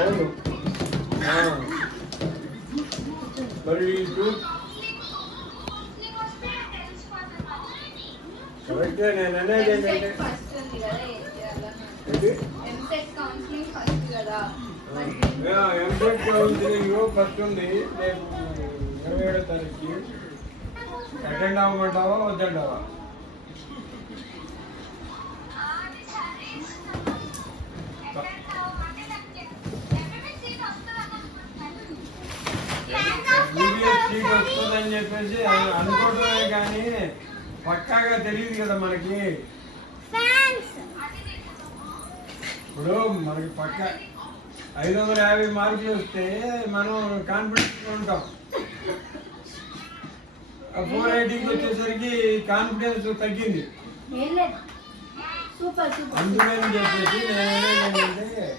అవును. మరి కరెక్టే. నేను అనేది ఏంటంటే ఎంసెట్ కౌన్సిలింగ్ ఫస్ట్ ఉంది. రేపు 27వ తారీఖు అటెండ్ అవ్వమంటావా వద్దంటావా? సీట్ వస్తుందని చెప్పేసి అనుకోవటమే కానీ పక్కాగా తెలియదు కదా మనకి. ఇప్పుడు మనకి పక్క 550 మార్కులు వస్తే మనం కాన్ఫిడెన్స్ ఉంటాం. 480కి వచ్చేసరికి కాన్ఫిడెన్స్ తగ్గింది. అందుకని చెప్పేసి నేను ఏంటంటే